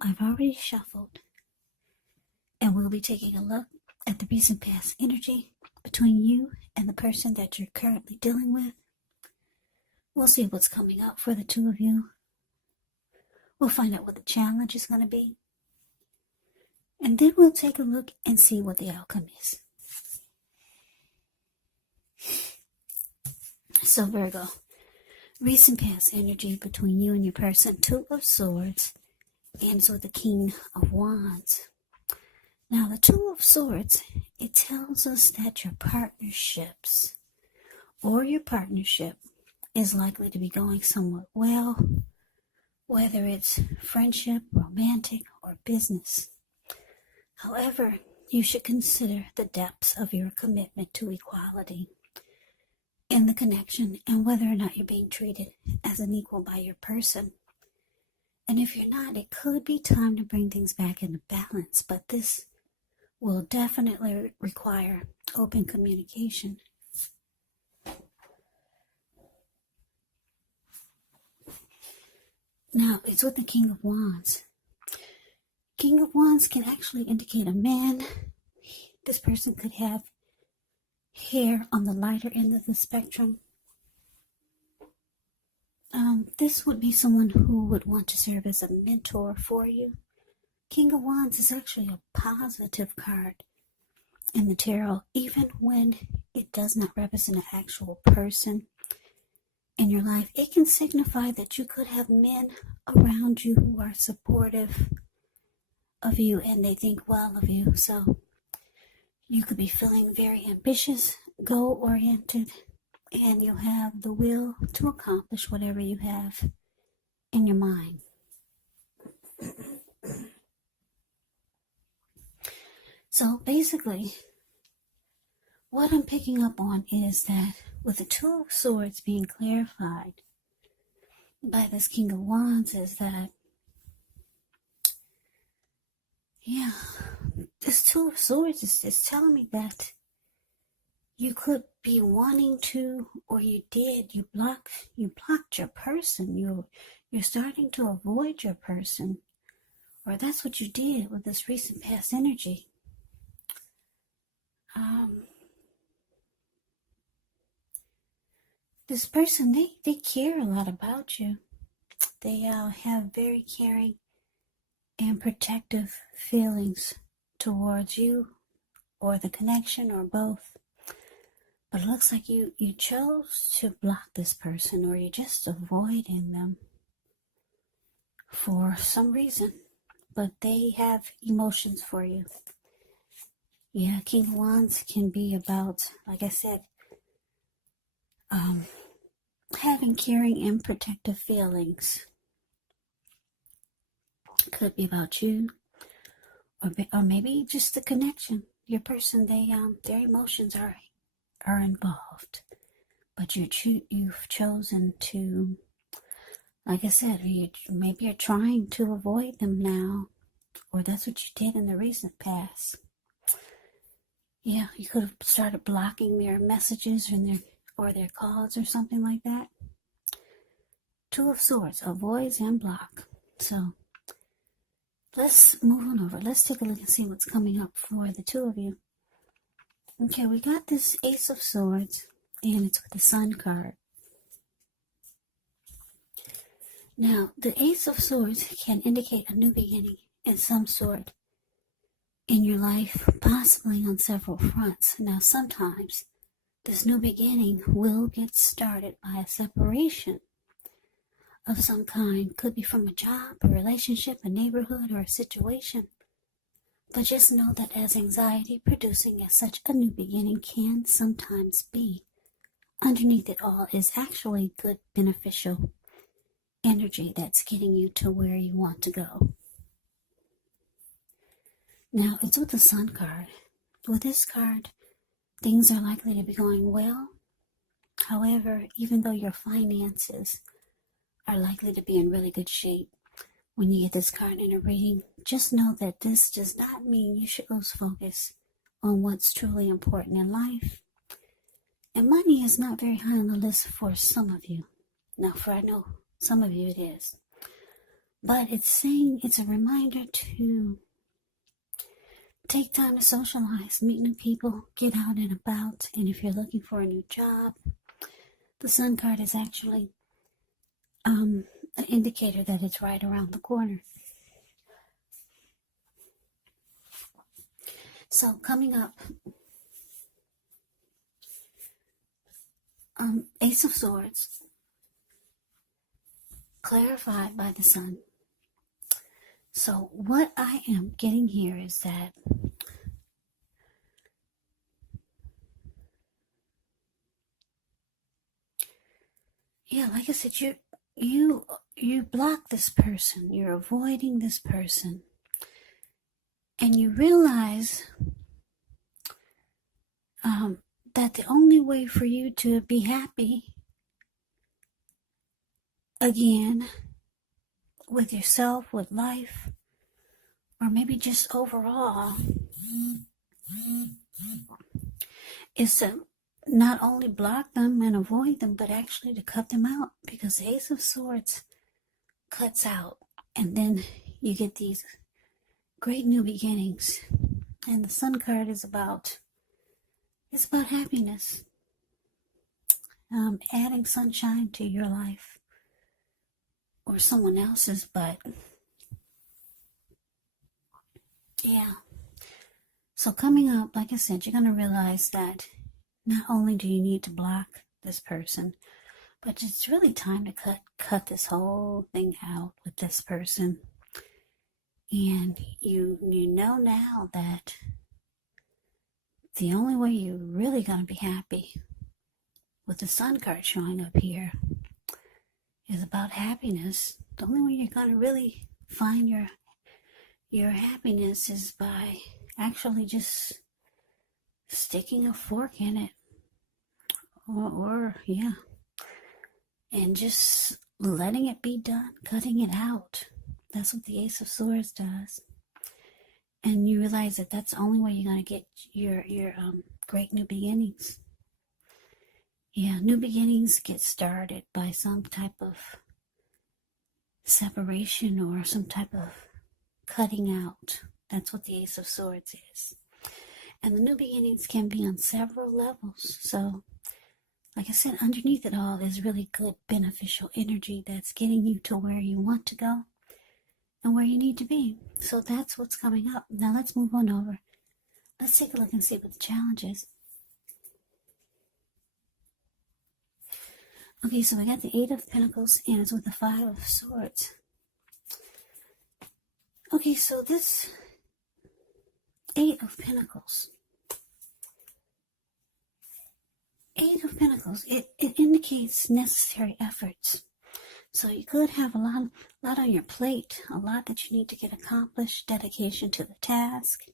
I've already shuffled, and we'll be taking a look at the recent past energy between you and the person that you're currently dealing with. We'll see what's coming up for the two of you. We'll find out what the challenge is going to be. And then we'll take a look and see what the outcome is. So Virgo, recent past energy between you and your person, Two of Swords, ends with the King of Wands. Now the Two of Swords, it tells us that your partnerships or your partnership is likely to be going somewhat well, whether it's friendship, romantic, or business. However, you should consider the depths of your commitment to equality in the connection and whether or not you're being treated as an equal by your person. And if you're not, it could be time to bring things back into balance, but this will definitely require open communication. Now, it's with the King of Wands. King of Wands can actually indicate a man. This person could have hair on the lighter end of the spectrum. This would be someone who would want to serve as a mentor for you. King of Wands is actually a positive card in the tarot, even when it does not represent an actual person in your life. It can signify that you could have men around you who are supportive of you and they think well of you. So you could be feeling very ambitious, goal-oriented, and you'll have the will to accomplish whatever you have in your mind. So basically, what I'm picking up on is that with the Two of Swords being clarified by this King of Wands is that, this Two of Swords is telling me that you could be wanting to, or you blocked your person. You're starting to avoid your person, or that's what you did with this recent past energy. This person, they care a lot about you. They have very caring and protective feelings towards you or the connection or both. But it looks like you chose to block this person, or you're just avoiding them for some reason. But they have emotions for you. Yeah, King of Wands can be about, like I said, having caring and protective feelings. Could be about you, or maybe just the connection. Your person, their emotions are involved, but you've chosen to, like I said, maybe you're trying to avoid them now, or that's what you did in the recent past. Yeah, you could have started blocking their messages or their calls or something like that. Two of Swords, avoids and block. So let's move on over. Let's take a look and see what's coming up for the two of you. Okay, we got this Ace of Swords, and it's with the Sun card. Now, the Ace of Swords can indicate a new beginning in some sort in your life, possibly on several fronts. Now, sometimes this new beginning will get started by a separation of some kind. Could be from a job, a relationship, a neighborhood, or a situation. But just know that as anxiety producing as such a new beginning can sometimes be, underneath it all is actually good, beneficial energy that's getting you to where you want to go. Now, it's with the Sun card. With this card, things are likely to be going well. However, even though your finances are likely to be in really good shape, when you get this card in a reading, just know that this does not mean you should lose focus on what's truly important in life. And money is not very high on the list for some of you. Now, I know some of you it is. But it's saying it's a reminder to take time to socialize, meet new people, get out and about. And if you're looking for a new job, the Sun card is actually an indicator that it's right around the corner. So coming up, Ace of Swords, clarified by the Sun. So what I am getting here is that like I said, you block this person, you're avoiding this person, and you realize that the only way for you to be happy again with yourself, with life, or maybe just overall, is to not only block them and avoid them, but actually to cut them out, because the Ace of Swords cuts out, and then you get these great new beginnings. And the Sun card is about happiness, adding sunshine to your life or someone else's, but yeah. So coming up, like I said, you're going to realize that not only do you need to block this person, but it's really time to cut this whole thing out with this person. And you know now that the only way you're really going to be happy, with the Sun card showing up here, is about happiness. The only way you're going to really find your happiness is by actually just sticking a fork in it, or and just letting it be done, cutting it out. That's what the Ace of Swords does. And you realize that that's the only way you're going to get your great new beginnings. Yeah, new beginnings get started by some type of separation or some type of cutting out. That's what the Ace of Swords is. And the new beginnings can be on several levels. So, like I said, underneath it all is really good, beneficial energy that's getting you to where you want to go and where you need to be. So that's what's coming up. Now let's move on over. Let's take a look and see what the challenge is. Okay, so we got the Eight of Pentacles, and it's with the Five of Swords. Okay, so this Eight of Pentacles, it indicates necessary efforts. So you could have a lot on your plate, a lot that you need to get accomplished, dedication to the task.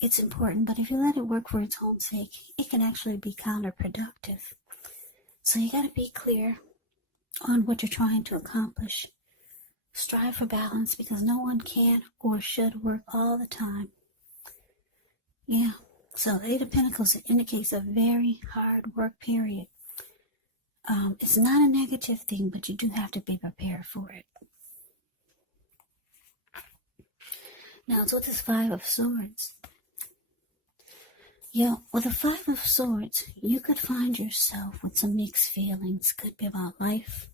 It's important, but if you let it work for its own sake, it can actually be counterproductive. So you got to be clear on what you're trying to accomplish. Strive for balance, because no one can or should work all the time. Yeah, so Eight of Pentacles, it indicates a very hard work period. It's not a negative thing, but you do have to be prepared for it. Now, it's with this Five of Swords. With the Five of Swords, you could find yourself with some mixed feelings. Could be about life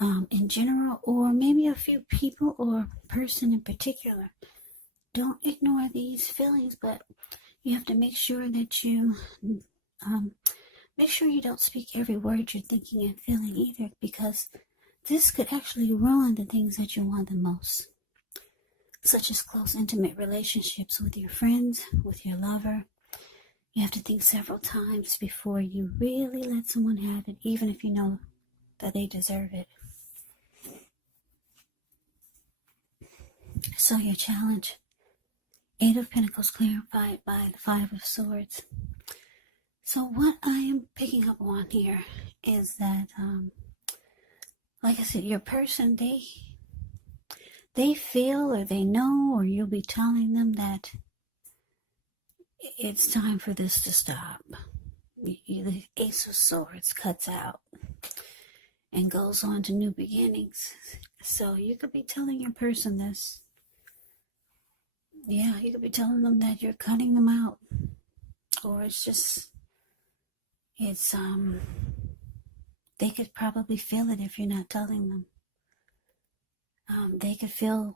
in general, or maybe a few people or person in particular. Don't ignore these feelings, but you have to make sure that you make sure you don't speak every word you're thinking and feeling either, because this could actually ruin the things that you want the most, such as close, intimate relationships with your friends, with your lover. You have to think several times before you really let someone have it, even if you know that they deserve it. So your challenge, Eight of Pentacles clarified by the Five of Swords. So what I am picking up on here is that, like I said, your person, they feel, or they know, or you'll be telling them that it's time for this to stop. The Ace of Swords cuts out. and goes on to new beginnings. So you could be telling your person this. Yeah, you could be telling them that you're cutting them out. Or they could probably feel it if you're not telling them. They could feel,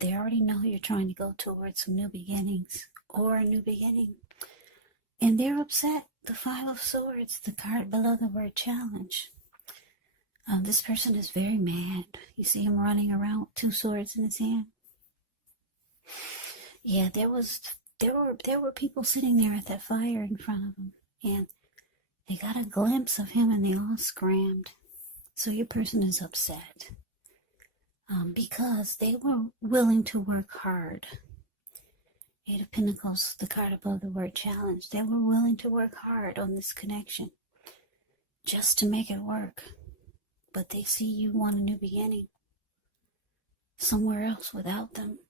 they already know you're trying to go towards some new beginnings or a new beginning. And they're upset. The Five of Swords, the card below the word challenge. This person is very mad. You see him running around with 2 swords in his hand. Yeah, there were people sitting there at that fire in front of him, and they got a glimpse of him, and they all scrammed. So your person is upset because they were willing to work hard. 8 of Pentacles, the card above the word challenge. They were willing to work hard on this connection just to make it work. But they see you want a new beginning somewhere else without them.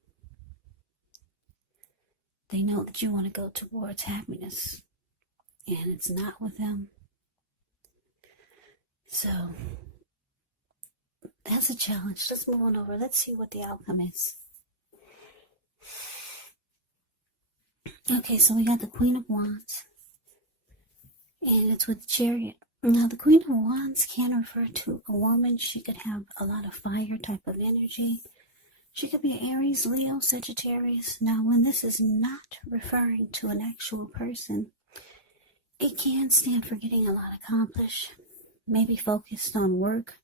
They know that you want to go towards happiness, and it's not with them. So that's a challenge. Let's move on over. Let's see what the outcome is. Okay, so we got the Queen of Wands, and it's with the Chariot. Now, the Queen of Wands can refer to a woman. She could have a lot of fire type of energy. She could be Aries, Leo, Sagittarius. Now, when this is not referring to an actual person, it can stand for getting a lot accomplished, maybe focused on work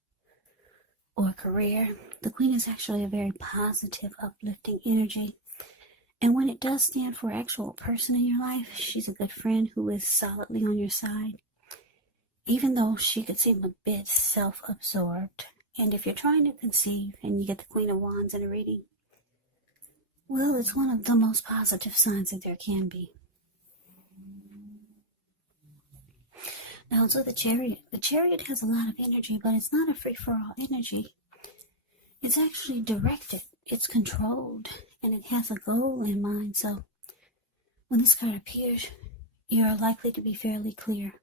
or career. The Queen is actually a very positive, uplifting energy. And when it does stand for an actual person in your life, she's a good friend who is solidly on your side, even though she could seem a bit self-absorbed. And if you're trying to conceive and you get the Queen of Wands in a reading, well, it's one of the most positive signs that there can be. Now, so the Chariot. The Chariot has a lot of energy, but it's not a free-for-all energy. It's actually directed. It's controlled, and it has a goal in mind. So when this card appears, you're likely to be fairly clear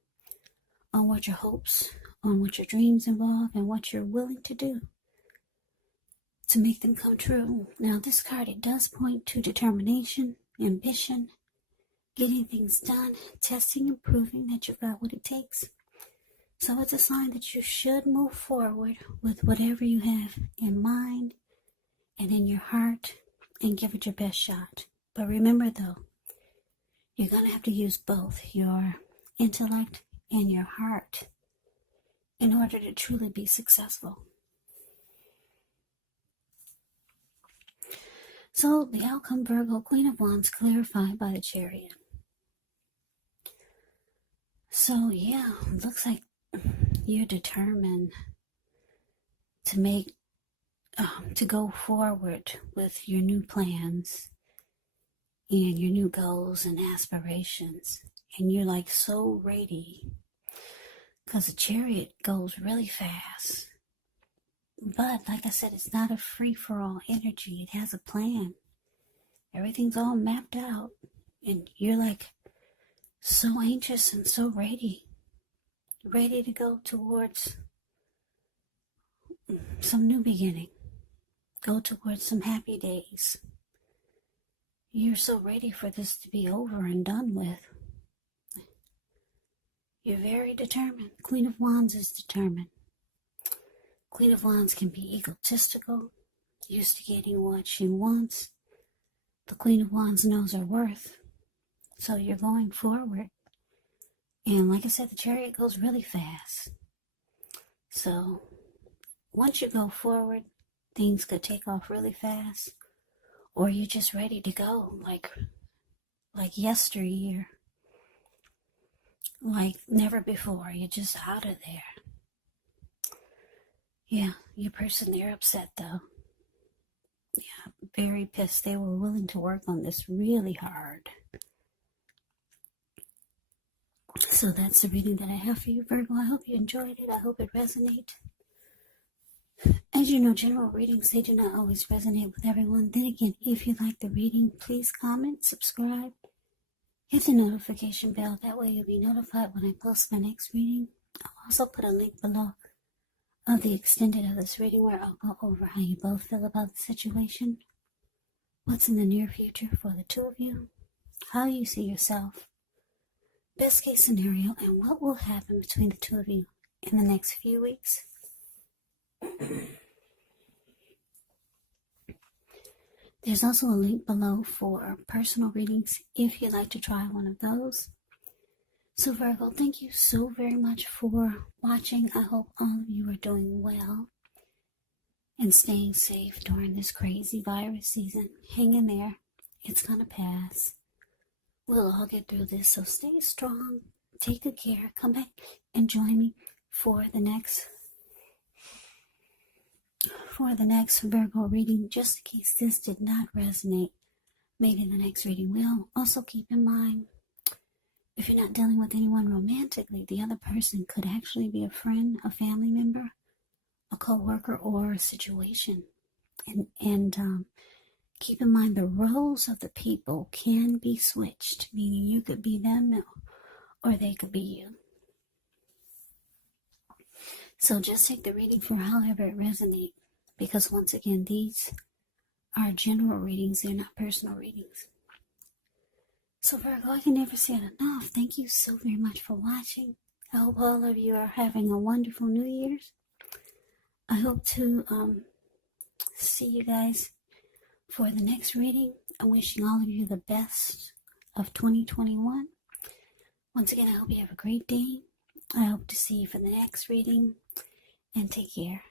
on what your hopes, on what your dreams involve, and what you're willing to do to make them come true. Now, this card, it does point to determination, ambition, getting things done, testing and proving that you've got what it takes. So it's a sign that you should move forward with whatever you have in mind and in your heart and give it your best shot. But remember, though, you're going to have to use both your intellect and your heart in order to truly be successful. So the outcome, Virgo, Queen of Wands, clarified by the Chariot. So yeah, it looks like you're determined to go forward with your new plans and your new goals and aspirations. And you're like so ready, because the Chariot goes really fast. But like I said, it's not a free-for-all energy. It has a plan. Everything's all mapped out. And you're like so anxious and so ready to go towards some new beginning. Go towards some happy days. You're so ready for this to be over and done with. You're very determined. Queen of Wands is determined. Queen of Wands can be egotistical, used to getting what she wants. The Queen of Wands knows her worth. So you're going forward. And like I said, the Chariot goes really fast. So once you go forward, things could take off really fast. Or you're just ready to go like yesteryear. Like never before. You're just out of there. Yeah, your person, they're upset though. Yeah, very pissed. They were willing to work on this really hard. So that's the reading that I have for you, Virgo. I hope you enjoyed it. I hope it resonated. As you know, general readings, they do not always resonate with everyone. Then again, if you like the reading, please comment, subscribe, hit the notification bell. That way you'll be notified when I post my next reading. I'll also put a link below of the extended of this reading, where I'll go over how you both feel about the situation, what's in the near future for the two of you, how you see yourself, best case scenario, and what will happen between the two of you in the next few weeks. There's also a link below for personal readings if you'd like to try one of those. So Virgo, thank you so very much for watching. I hope all of you are doing well and staying safe during this crazy virus season. Hang in there. It's going to pass. We'll all get through this, so stay strong. Take good care. Come back and join me for the next Virgo reading, just in case this did not resonate. Maybe the next reading will. Also keep in mind, if you're not dealing with anyone romantically, the other person could actually be a friend, a family member, a co-worker, or a situation. And keep in mind the roles of the people can be switched, meaning you could be them or they could be you. So just take the reading for however it resonates, because once again, these are general readings, they're not personal readings. So Virgo, I can never say it enough. Thank you so very much for watching. I hope all of you are having a wonderful New Year's. I hope to see you guys for the next reading. I'm wishing all of you the best of 2021. Once again, I hope you have a great day. I hope to see you for the next reading, and take care.